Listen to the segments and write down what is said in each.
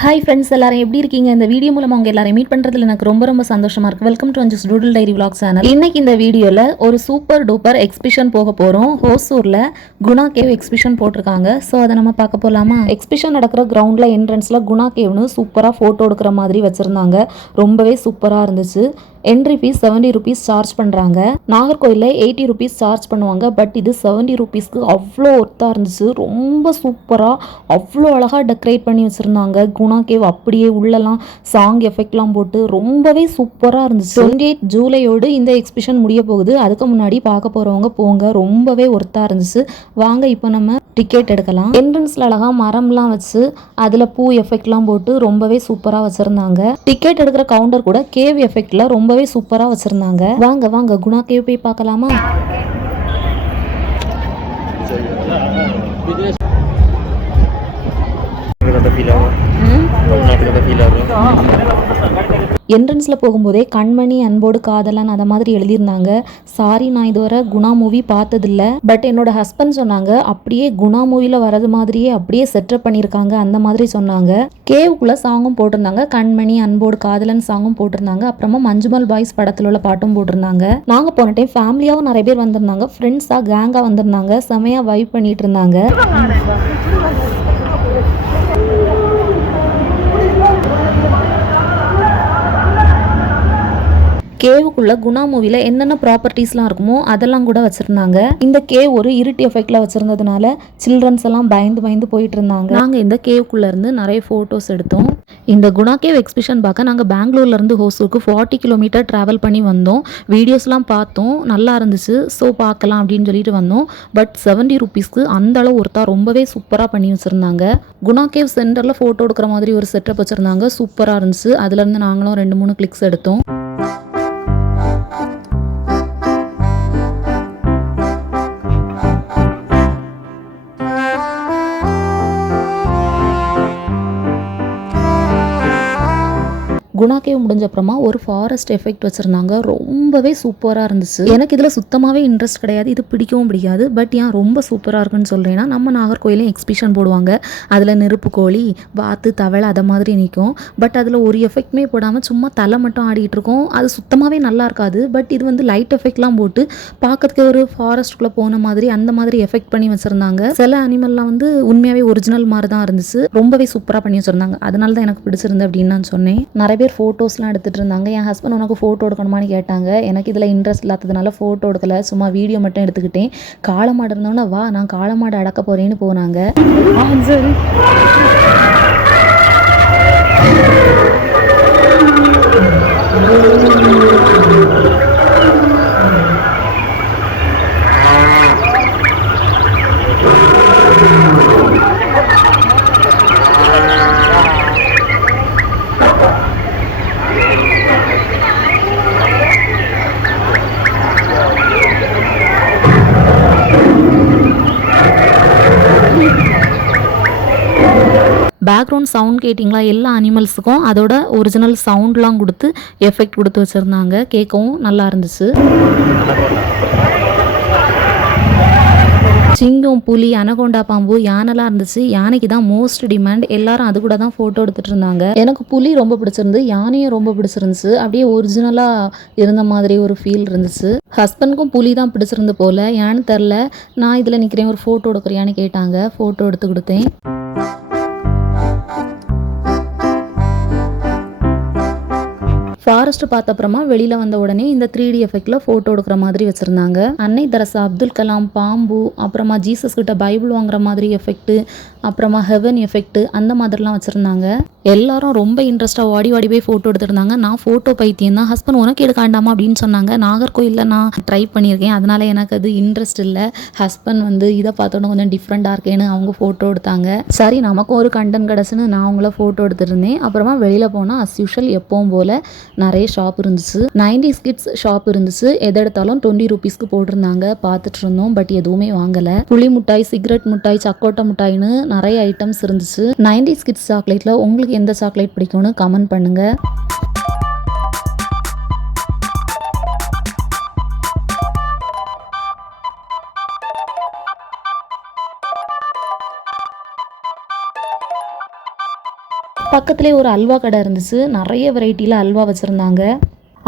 Hi friends எல்லாரும் எப்படி இருக்கீங்க? இந்த வீடியோ மூலமாக அவங்க எல்லாரும் மீட் பண்ணுறதுல எனக்கு ரொம்ப ரொம்ப சந்தோஷமாக இருக்கு. Welcome to Anju doodle diary vlog channel இன்னைக்கு இந்த வீடியோவில் ஒரு சூப்பர் டூப்பர் எக்ஸ்பிஷன் போக போகிறோம் ஹோசூரில் குணா கேவ் எக்ஸ்பிஷன் போட்டிருக்காங்க. ஸோ அதை நம்ம பார்க்க போகலாமா எக்ஸ்பிஷன் நடக்கிற கிரவுண்டில் என்ட்ரன்ஸில் குணா கேவ்னு சூப்பராக போட்டோ எடுக்கிற மாதிரி வச்சுருந்தாங்க. ரொம்பவே சூப்பராக இருந்துச்சு. Entry fee seventy rupees charge பண்ணுறாங்க நாகர்கோயிலில் எயிட்டி ருபீஸ் சார்ஜ் பண்ணுவாங்க. பட் இது செவன்டி ருபீஸ்க்கு அவ்வளோ ஒர்த்தாக இருந்துச்சு. ரொம்ப சூப்பராக அவ்வளோ அழகாக டெக்கரேட் பண்ணி வச்சுருந்தாங்க. குணா கேவ் அப்படியே உள்ளலாம் சாங் எஃபெக்ட்லாம் போட்டு ரொம்பவே சூப்பராக இருந்துச்சு. டுவெண்ட்டி எயிட் ஜூலையோடு இந்த எக்ஸிபிஷன் முடிய போகுது. அதுக்கு முன்னாடி பார்க்க போகிறவங்க போங்க. ரொம்பவே ஒர்த்தாக இருந்துச்சு. வாங்க இப்போ நம்ம டிக்கெட் எடுக்கலாம். என்ட்ரன்ஸில் அழகாக மரம்லாம் வச்சு அதில் பூ எஃபெக்ட்லாம் போட்டு ரொம்பவே சூப்பராக வச்சுருந்தாங்க. டிக்கெட் எடுக்கிற கவுண்டர் கூட கேவ் எஃபெக்டில் ரொம்பவே சூப்பராக வச்சுருந்தாங்க. வாங்க வாங்க குணா கேவ் போய் பார்க்கலாமா? kata filau என்ட்ரன்ஸில் போகும்போதே கண்மணி அன்போடு காதலன் அதை மாதிரி எழுதியிருந்தாங்க. சாரி நான் இதுவரை குணா மூவி பார்த்ததில்ல. பட் என்னோட ஹஸ்பண்ட் சொன்னாங்க அப்படியே குணா மூவியில் வரது மாதிரியே அப்படியே செட்டப் பண்ணியிருக்காங்க அந்த மாதிரி சொன்னாங்க. கேவுக்குள்ளே சாங்கும் போட்டிருந்தாங்க கண்மணி அன்போடு காதலன் சாங்கும் போட்டிருந்தாங்க அப்புறமா மஞ்சுமல் பாய்ஸ் படத்தில் உள்ள பாட்டும் போட்டிருந்தாங்க. நாங்கள் போன டைம் ஃபேமிலியாகவும் நிறைய பேர் வந்திருந்தாங்க ஃப்ரெண்ட்ஸாக கேங்காக வந்திருந்தாங்க செமையாக வைப் பண்ணிட்டு இருந்தாங்க. கேவுக்குள்ள குணா மூவில என்னென்ன ப்ராப்பர்ட்டிஸ்லாம் இருக்குமோ அதெல்லாம் கூட வச்சிருந்தாங்க. இந்த கேவ் ஒரு இருட்டு எஃபெக்ட்ல வச்சிருந்ததுனால சில்ட்ரன்ஸ் எல்லாம் பயந்து பயந்து போயிட்டு இருந்தாங்க. நாங்க இந்த கேவுக்குள்ள இருந்து நிறைய போட்டோஸ் எடுத்தோம். இந்த குணா கேவ் எக்ஸிபிஷன் பார்க்க நாங்கள் பெங்களூர்லேருந்து ஹோசூருக்கு ஃபார்ட்டி கிலோமீட்டர் ட்ராவல் பண்ணி வந்தோம். வீடியோஸ்லாம் பார்த்தோம். நல்லா இருந்துச்சு. ஸோ பார்க்கலாம் அப்படின்னு சொல்லிட்டு வந்தோம். பட் செவன்ட்டி ருபீஸ்க்கு அந்த அளவு ஒருத்தா ரொம்பவே சூப்பராக பண்ணி வச்சுருந்தாங்க. குணா கேவ் சென்டரில் ஃபோட்டோ எடுக்கிற மாதிரி ஒரு செட்டப் வச்சுருந்தாங்க. சூப்பராக இருந்துச்சு. அதுலேருந்து நாங்களும் ரெண்டு மூணு கிளிக்ஸ் எடுத்தோம். குணா கேவ் முடிஞ்சப்புறமா ஒரு ஃபாரஸ்ட் எஃபெக்ட் வச்சுருந்தாங்க. ரொம்பவே சூப்பராக இருந்துச்சு. எனக்கு இதில் சுத்தமாகவே இன்ட்ரெஸ்ட் கிடையாது. இது பிடிக்கவும் பிடிக்காது. பட் ஏன் ரொம்ப சூப்பராக இருக்குன்னு சொல்கிறேன்னா நம்ம நாகர்கோயிலையும் எக்ஸிபிஷன் போடுவாங்க. அதில் நெருப்பு கோழி வாத்து தவளை அதை மாதிரி நிற்கும் பட் அதில் ஒரு எஃபெக்ட்மே போடாமல் சும்மா தலை மட்டும் ஆடிட்டு இருக்கோம். அது சுத்தமாகவே நல்லா இருக்காது. பட் இது வந்து லைட் எஃபெக்ட்லாம் போட்டு பார்க்கறதுக்கு ஒரு ஃபாரஸ்ட்குள்ளே போன மாதிரி அந்த மாதிரி எஃபெக்ட் பண்ணி வச்சுருந்தாங்க. சில அனிமல்லாம் வந்து உண்மையாகவே ஒரிஜினல் மாதிரி தான் இருந்துச்சு. ரொம்பவே சூப்பராக பண்ணி வச்சுருந்தாங்க. அதனால தான் எனக்கு பிடிச்சிருந்து அப்படின்னு நான் சொன்னேன். நிறைய பேர் ஃபோட்டோஸ்லாம் எடுத்துகிட்டு இருந்தாங்க. என் ஹஸ்பண்ட் உனக்கு ஃபோட்டோ எடுக்கணுமான்னு கேட்டாங்க. எனக்கு இதில் இன்ட்ரெஸ்ட் இல்லாததுனால ஃபோட்டோ எடுக்கலை. சும்மா வீடியோ மட்டும் எடுத்துக்கிட்டேன். காளமாடு இருந்தோன்னே வா நான் காளமாடு அடக்க போகிறேன்னு போனாங்க. பேக்ரவுண்ட் சவுண்ட் கேட்டிங்களா? எல்லா அனிமல்ஸுக்கும் அதோட ஒரிஜினல் சவுண்ட்லாம் கொடுத்து எஃபெக்ட் கொடுத்து வச்சுருந்தாங்க. கேட்கவும் நல்லா இருந்துச்சு. சிங்கம் புலி அனகொண்டா பாம்பு யானைலாம் இருந்துச்சு. யானைக்கு தான் மோஸ்ட் டிமாண்ட் எல்லாரும் அது கூட தான் ஃபோட்டோ எடுத்துட்டு இருந்தாங்க. எனக்கு புலி ரொம்ப பிடிச்சிருந்து யானையும் ரொம்ப பிடிச்சிருந்துச்சு. அப்படியே ஒரிஜினலாக இருந்த மாதிரி ஒரு ஃபீல் இருந்துச்சு. ஹஸ்பண்ட்க்கும் புலி தான் பிடிச்சிருந்து போல. ஏன்னு தெரில நான் இதில் நிற்கிறேன் ஒரு ஃபோட்டோ எடுக்கிறியான்னு கேட்டாங்க. ஃபோட்டோ எடுத்து கொடுத்தேன். ஃபாரஸ்ட் பார்த்த அப்புறமா வெளியில் வந்த உடனே இந்த த்ரீ டி எஃபெக்டில் ஃபோட்டோ எடுக்கிற மாதிரி வச்சுருந்தாங்க. அன்னை தரசா அப்துல் கலாம் பாம்பு அப்புறமா ஜீசஸ் கிட்ட பைபிள் வாங்குற மாதிரி எஃபெக்ட்டு அப்புறமா ஹெவன் எஃபெக்ட் அந்த மாதிரிலாம் வச்சுருந்தாங்க. எல்லாரும் ரொம்ப இன்ட்ரெஸ்ட்டாக ஓடி ஓடி போய் ஃபோட்டோ எடுத்துருந்தாங்க நான் ஃபோட்டோ பைத்தியம் தான். ஹஸ்பண்ட் உனக்கு எடுக்க வேண்டாமா அப்படின்னு சொன்னாங்க. நாகர்கோயிலில் நான் ட்ரை பண்ணியிருக்கேன். அதனால் எனக்கு அது இன்ட்ரெஸ்ட் இல்லை. ஹஸ்பண்ட் வந்து இதை பார்த்தோன்னே கொஞ்சம் டிஃப்ரெண்ட்டாக இருக்கேன்னு அவங்க ஃபோட்டோ எடுத்தாங்க. சரி நமக்கும் ஒரு கண்டன் கிடச்சுன்னு நான் அவங்கள ஃபோட்டோ எடுத்துருந்தேன் அப்புறமா வெளியில் போனால் அஸ் யூஷுவல் எப்பவும் போல் நிறைய ஷாப் இருந்துச்சு. நைன்டி கிட்ஸ் ஷாப் இருந்துச்சு. எதை எடுத்தாலும் டுவெண்ட்டி ருபீஸ்க்கு போட்டிருந்தாங்க. பார்த்துட்டு இருந்தோம். பட் எதுவுமே வாங்கலை. புளி மிட்டாய் சிகரெட் மிட்டாய் சக்கோட்டை மிட்டாய்னு நிறைய ஐட்டம்ஸ் இருந்துச்சு. நைன்டி கிட்ஸ் சாக்லேட்டில் உங்களுக்கு எந்த சாக்லேட் பிடிக்கும்னு கமெண்ட் பண்ணுங்க. பக்கத்துலேயே ஒரு அல்வா கடை இருந்துச்சு. நிறைய வெரைட்டியில் அல்வா வச்சுருந்தாங்க.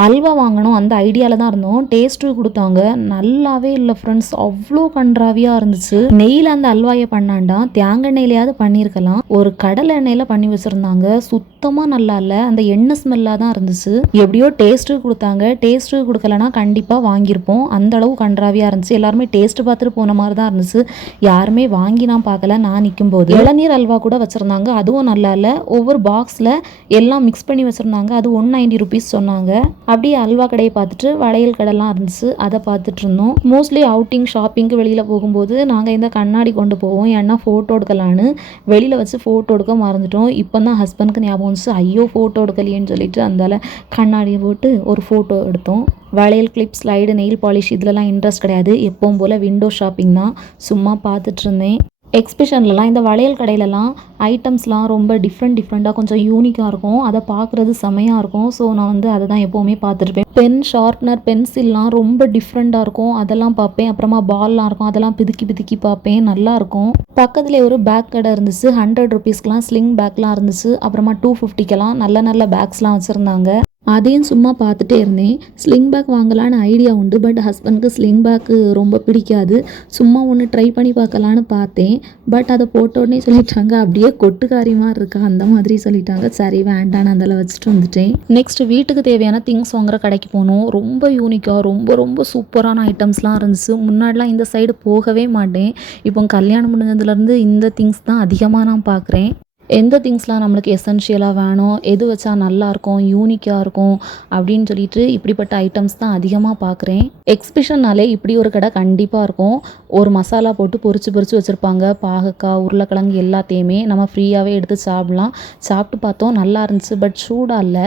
அல்வா வாங்கணும் அந்த ஐடியாவில் தான் இருந்தோம். டேஸ்ட்டும் கொடுத்தாங்க. நல்லாவே இல்லை ஃப்ரெண்ட்ஸ் அவ்வளோ கன்றாவியாக இருந்துச்சு. நெய்யில் அந்த அல்வாயை பண்ணாண்டா. தேங்காய் எண்ணெயிலையாவது பண்ணியிருக்கலாம். ஒரு கடலை எண்ணெயில் பண்ணி வச்சுருந்தாங்க. சுத்தமாக நல்லா இல்லை. அந்த எண்ணெய் ஸ்மெல்லாக தான் இருந்துச்சு. எப்படியோ டேஸ்ட்டு கொடுத்தாங்க. டேஸ்ட்டு கொடுக்கலனா கண்டிப்பாக வாங்கியிருப்போம். அந்த அளவு கன்றாவியாக இருந்துச்சு. எல்லாருமே டேஸ்ட்டு பார்த்துட்டு போன மாதிரி தான் இருந்துச்சு. யாருமே வாங்கி நான் பார்க்கல. நான் நிற்கும் போது. இளநீர் அல்வா கூட வச்சுருந்தாங்க. அதுவும் நல்லா இல்லை. ஒவ்வொரு பாக்ஸில் எல்லாம் மிக்ஸ் பண்ணி வச்சுருந்தாங்க. அது ஒன் நைன்டி ருபீஸ் சொன்னாங்க. அப்படியே அல்வா கடையை பார்த்துட்டு வளையல் கடைலாம் இருந்துச்சு. அதை பார்த்துட்டு இருந்தோம். மோஸ்ட்லி அவுட்டிங் ஷாப்பிங்க்கு வெளியில் போகும்போது நாங்கள் இந்த கண்ணாடி கொண்டு போவோம். ஏன்னா ஃபோட்டோ எடுக்கலான்னு வெளியில் வச்சு ஃபோட்டோ எடுக்க மறந்துட்டோம். இப்போ தான் ஹஸ்பண்ட்க்கு ஞாபகம் வந்துச்சு. ஐயோ ஃபோட்டோ எடுக்கலையேன்னு சொல்லிட்டு அந்தால கண்ணாடியை போட்டு ஒரு ஃபோட்டோ எடுத்தோம். வளையல் கிளிப் ஸ்லைடு நெயில் பாலிஷ் இதுலலாம் இன்ட்ரெஸ்ட் கிடையாது. எப்பவும் போல் விண்டோ ஷாப்பிங் தான். சும்மா பார்த்துட்டு இருந்தேன். எக்ஸிபிஷன்லலாம் இந்த வளையல் கடையிலலாம் ஐட்டம்ஸ்லாம் ரொம்ப டிஃப்ரெண்ட் டிஃப்ரெண்ட்டாக கொஞ்சம் யூனிக்காக இருக்கும். அதை பார்க்குறது செமையாக இருக்கும். ஸோ நான் வந்து அதை தான் எப்போவுமே பார்த்துருப்பேன். பென் ஷார்ப்னர் பென்சில்லாம் ரொம்ப டிஃப்ரெண்ட்டாக இருக்கும். அதெல்லாம் பார்ப்பேன். அப்புறமா பால்லாம் இருக்கும். அதெல்லாம் பிதுக்கி பிதுக்கி பார்ப்பேன். நல்லாயிருக்கும் பக்கத்துலேயே பக்கத்தில் ஒரு பேக் கடை இருந்துச்சு. ஹண்ட்ரட் ருபீஸ்க்குலாம் ஸ்லிங் பேக்லாம் இருந்துச்சு. அப்புறமா டூ ஃபிஃப்டிக்கெல்லாம் நல்ல நல்ல பேக்ஸ்லாம் வச்சுருந்தாங்க. அதையும் சும்மா பார்த்துட்டே இருந்தேன். ஸ்லிங் பேக் வாங்கலான்னு ஐடியா உண்டு பட் ஹஸ்பண்டுக்கு ஸ்லிங் பேக்கு ரொம்ப பிடிக்காது. சும்மா ஒன்று ட்ரை பண்ணி பார்க்கலான்னு பார்த்தேன். பட் அதை போட்ட உடனே சொல்லிட்டாங்க அப்படியே கொட்டுக்காரி மாதிரி இருக்கா அந்த மாதிரி சொல்லிட்டாங்க. சரி வேண்டான்னு அதில் வச்சுட்டு வந்துட்டேன். நெக்ஸ்ட் வீட்டுக்கு தேவையான திங்ஸ் வாங்குற கடைக்கு போனோம். ரொம்ப யூனிக்காக ரொம்ப ரொம்ப சூப்பரான ஐட்டம்ஸ்லாம் இருந்துச்சு. முன்னாடிலாம் இந்த சைடு போகவே மாட்டேன். இப்போ கல்யாணம் முடிஞ்சதுலேருந்து இந்த திங்ஸ் தான் அதிகமாக நான் பார்க்குறேன். எந்த திங்ஸ்லாம் நம்மளுக்கு எசென்ஷியலாக வேணும் எது வச்சா நல்லாயிருக்கும் யூனிக்காக இருக்கும் அப்படின்னு சொல்லிட்டு இப்படிப்பட்ட ஐட்டம்ஸ் தான் அதிகமாக பார்க்குறேன் எக்ஸ்பிஷன்னாலே இப்படி ஒரு கடை கண்டிப்பாக இருக்கும். ஒரு மசாலா போட்டு பொரிச்சு பொறிச்சு வச்சுருப்பாங்க. பாகக்காய் உருளைக்கிழங்கு எல்லாத்தையுமே நம்ம ஃப்ரீயாகவே எடுத்து சாப்பிட்லாம். சாப்பிட்டு பார்த்தோம் நல்லா இருந்துச்சு. பட் சூடாக இல்லை.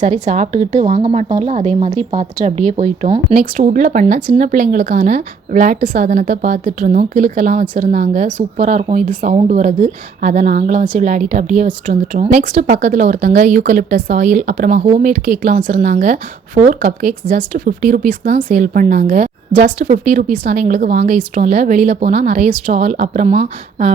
சரி சாப்பிட்டுக்கிட்டு வாங்க மாட்டோம்ல. அதே மாதிரி பார்த்துட்டு அப்படியே போயிட்டோம். நெக்ஸ்ட் உள்ள பண்ண சின்ன பிள்ளைங்களுக்கான விளையாட்டு சாதனத்தை பார்த்துட்டு இருந்தோம். கிழுக்கெல்லாம் வச்சுருந்தாங்க. சூப்பராக இருக்கும். இது சவுண்டு வருது. அதை நாங்களும் வச்சு ஆடிட்டு அப்படியே வச்சுட்டு வந்துட்டோம். நெக்ஸ்ட் பக்கத்தில் ஒருத்தங்க யூக்கலிப்டஸ் ஆயில் அப்புறமா ஹோம்மேட் கேக்லாம் வச்சுருந்தாங்க. Four cup cakes just fifty rupees தான் சேல் பண்ணாங்க. ஜஸ்ட் ஃபிஃப்டி ருபீஸ்னால எங்களுக்கு வாங்க இஷ்டம் இல்லை வெளியில் போனால் நிறைய ஸ்டால் அப்புறமா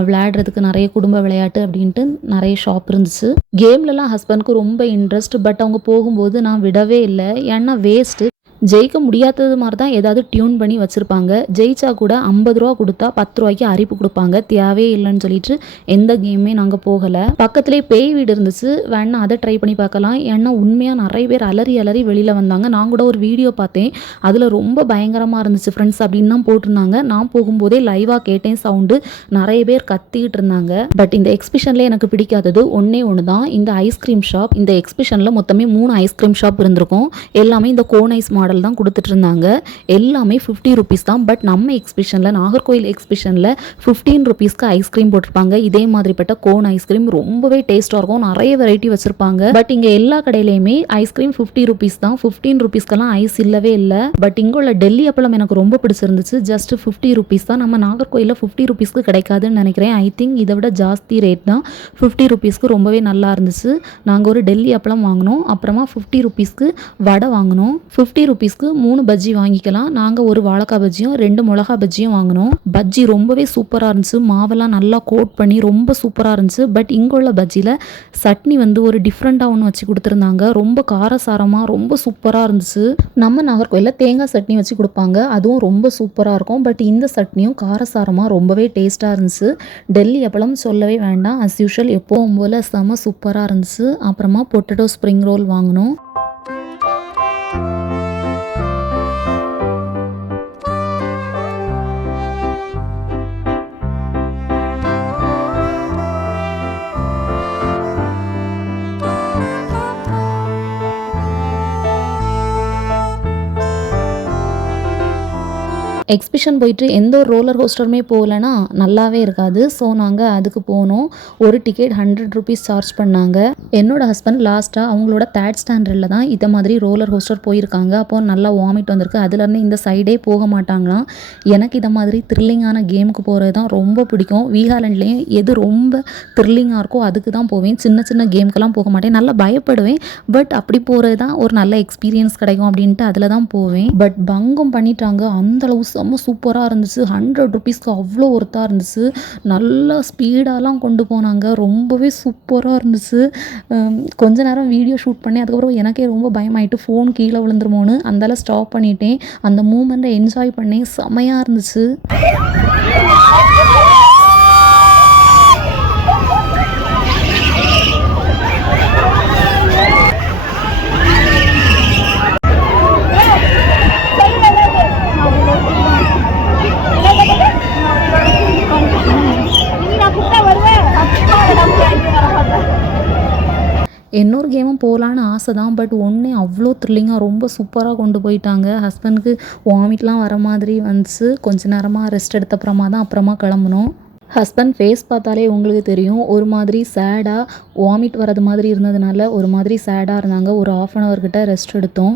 விளையாடுறதுக்கு நிறைய குடும்ப விளையாட்டு அப்படின்ட்டு நிறைய ஷாப் இருந்துச்சு. கேம்லலாம் ஹஸ்பண்ட்க்கு ரொம்ப இன்ட்ரெஸ்ட் பட் அவங்க போகும்போது நான் விடவே இல்லை. ஏன்னா வேஸ்ட்டு ஜெயிக்க முடியாதது மாதிரி தான் ஏதாவது டியூன் பண்ணி வச்சுருப்பாங்க. ஜெயிச்சா கூட ஐம்பது ரூபா கொடுத்தா பத்து ரூபாய்க்கு அரிப்பு கொடுப்பாங்க. தேவையே இல்லைன்னு சொல்லிட்டு எந்த கேமுமே நாங்கள் போகலை. பக்கத்துலேயே பேய் வீடு இருந்துச்சு. வேணா அதை ட்ரை பண்ணி பார்க்கலாம். ஏன்னா உண்மையாக நிறைய பேர் அலறி அலறி வெளியில் வந்தாங்க. நான் கூட ஒரு வீடியோ பார்த்தேன். அதில் ரொம்ப பயங்கரமாக இருந்துச்சு ஃப்ரெண்ட்ஸ் அப்படின்னு தான் போட்டிருந்தாங்க. நான் போகும்போதே லைவாக கேட்டேன் சவுண்டு நிறைய பேர் கத்திக்கிட்டு இருந்தாங்க. பட் இந்த எக்ஸிபிஷனில் எனக்கு பிடிக்காதது ஒன்றே ஒன்று தான் இந்த ஐஸ்கிரீம் ஷாப் இந்த எக்ஸிபிஷனில் மொத்தமே மூணு ஐஸ்கிரீம் ஷாப் இருந்திருக்கும். எல்லாமே இந்த கோன் ஐஸ் மாடல் தான் கொடுத்துட்டு இருந்தாங்க எல்லாமே ஃபிஃப்டி ருபீஸ் தான். பட் நம்ம எக்ஸ்பிஷனில் நாகர்கோயில் எக்ஸ்பிஷனில் ஃபிஃப்டீன் ருபீஸ்க்கு ஐஸ்கிரீம் போட்டிருப்பாங்க. இதே மாதிரிப்பட்ட கோன் ஐஸ்கிரீம் ரொம்பவே டேஸ்ட்டாக இருக்கும். நிறைய வெரைட்டி வச்சுருப்பாங்க. பட் இங்கே எல்லா கடையிலையுமே ஐஸ்கிரீம் ஃபிஃப்டி ருபீஸ் தான். ஃபிஃப்டீன் ருபீஸ்க்கெல்லாம் ஐஸ் இல்லவே இல்லை. பட் இங்கே உள்ள டெல்லி அப்பளம் எனக்கு ரொம்ப பிடிச்சிருந்துச்சு. ஜஸ்ட் ஃபிஃப்டி ருபீஸ் தான். நம்ம நாகர்கோயிலில் ஃபிஃப்டி ருபீஸ்க்கு கிடைக்காதுன்னு நினைக்கிறேன். ஐ திங்க் இதை விட ஜாஸ்தி ரேட் தான். ஃபிஃப்டி ருபீஸ்க்கு ரொம்பவே நல்லா இருந்துச்சு. நாங்கள் ஒரு டெல்லி அப்பளம் வாங்கினோம். அப்புறமா ஃபிஃப்டி ருபீஸ்க்கு வடை வாங்கினோம். ஃபிஃப்டி ருபீஸ்க்கு மூணு பஜ்ஜி வாங்கிக்கலாம். நாங்கள் ஒரு வாழைக்காய் பஜ்ஜியும் ரெண்டு மிளகா பஜ்ஜியும் வாங்கினோம். பஜ்ஜி ரொம்பவே சூப்பராக இருந்துச்சு. மாவெல்லாம் நல்லா கோட் பண்ணி ரொம்ப சூப்பராக இருந்துச்சு. பட் இங்கே உள்ள பஜ்ஜியில் சட்னி வந்து ஒரு டிஃப்ரெண்ட்டாக ஒன்று வச்சு கொடுத்துருந்தாங்க. ரொம்ப காரசாரமாக ரொம்ப சூப்பராக இருந்துச்சு. நம்ம நாகர்கோயிலில் தேங்காய் சட்னி வச்சு கொடுப்பாங்க. அதுவும் ரொம்ப சூப்பராக இருக்கும். பட் இந்த சட்னியும் காரசாரமாக ரொம்பவே டேஸ்ட்டாக இருந்துச்சு. டெல்லி அப்பளம் சொல்லவே வேண்டாம். அஸ் யூஷுவல் எப்போவும் போல் செம சூப்பராக இருந்துச்சு. அப்புறமா பொட்டேட்டோ ஸ்ப்ரிங் ரோல் வாங்கினோம். எக்ஸிபிஷன் போயிட்டு எந்த ஒரு ரோலர் கோஸ்டருமே போகலன்னா நல்லாவே இருக்காது. ஸோ நாங்கள் அதுக்கு போனோம். ஒரு டிக்கெட் ஹண்ட்ரட் ருபீஸ் சார்ஜ் பண்ணாங்க. என்னோட ஹஸ்பண்ட் லாஸ்ட்டாக அவங்களோட தேர்ட் ஸ்டாண்டர்டில் தான் இதை மாதிரி ரோலர் கோஸ்டர் போயிருக்காங்க. அப்போ நல்லா வாமிட் வந்திருக்கு. அதுலேருந்து இந்த சைடே போக மாட்டாங்களாம். எனக்கு இதை மாதிரி த்ரில்லிங்கான கேமுக்கு போகிறது தான் ரொம்ப பிடிக்கும். வீகாலண்ட்லேயும் எது ரொம்ப த்ரில்லிங்காக இருக்கோ அதுக்கு தான் போவேன். சின்ன சின்ன கேமுக்கெல்லாம் போக மாட்டேன். நல்லா பயப்படுவேன். பட் அப்படி போகிறது தான் ஒரு நல்ல எக்ஸ்பீரியன்ஸ் கிடைக்கும் அப்படின்ட்டு அதில் தான் போவேன். பட் பங்கம் பண்ணிட்டாங்க. அந்த அளவு செம்ம சூப்பராக இருந்துச்சு. ஹண்ட்ரட் ருபீஸ்க்கு அவ்வளோ ஒர்த்தாக இருந்துச்சு. நல்லா ஸ்பீடாலாம் கொண்டு போனாங்க. ரொம்பவே சூப்பராக இருந்துச்சு. கொஞ்ச நேரம் வீடியோ ஷூட் பண்ணி அதுக்கப்புறம் எனக்கே ரொம்ப பயமாயிட்டு ஃபோன் கீழே விழுந்துருமோன்னு அந்தால ஸ்டாப் பண்ணிட்டேன். அந்த மூமெண்ட்டை என்ஜாய் பண்ணேன். செமையாக இருந்துச்சு. இன்னொரு கேமும் போகலான்னு ஆசை தான் பட் ஒன்றே அவ்வளோ த்ரில்லிங்காக ரொம்ப சூப்பராக கொண்டு போயிட்டாங்க. ஹஸ்பண்டுக்கு வாமிட்லாம் வர மாதிரி வந்துச்சு. கொஞ்ச நேரமாக ரெஸ்ட் எடுத்த அப்புறமா தான் அப்புறமா கிளம்புனோம். ஹஸ்பண்ட் ஃபேஸ் பார்த்தாலே உங்களுக்கு தெரியும் ஒரு மாதிரி சேடாக வாமிட் வர்றது மாதிரி இருந்ததுனால ஒரு மாதிரி சேடாக இருந்தாங்க. ஒரு ஆஃப் அன் ஹவர் கிட்ட ரெஸ்ட் எடுத்தோம்.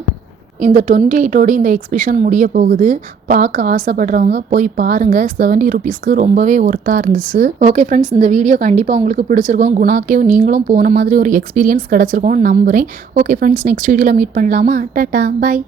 இந்த டுவெண்ட்டி எயிட்டோடு இந்த எக்ஸிபிஷன் முடிய போகுது. பார்க்க ஆசைப்படுறவங்க போய் பாருங்கள் செவன்ட்டி ருபீஸ்க்கு ரொம்பவே ஒர்த்தாக இருந்துச்சு. ஓகே ஃப்ரெண்ட்ஸ் இந்த வீடியோ கண்டிப்பாக உங்களுக்கு பிடிச்சிருக்கும். குணாக்கே நீங்களும் போன மாதிரி ஒரு எக்ஸ்பீரியன்ஸ் கிடச்சிருக்கோம்னு நம்புகிறேன் ஓகே ஃப்ரெண்ட்ஸ் நெக்ஸ்ட் வீடியோவில் மீட் பண்ணலாமா? Tata bye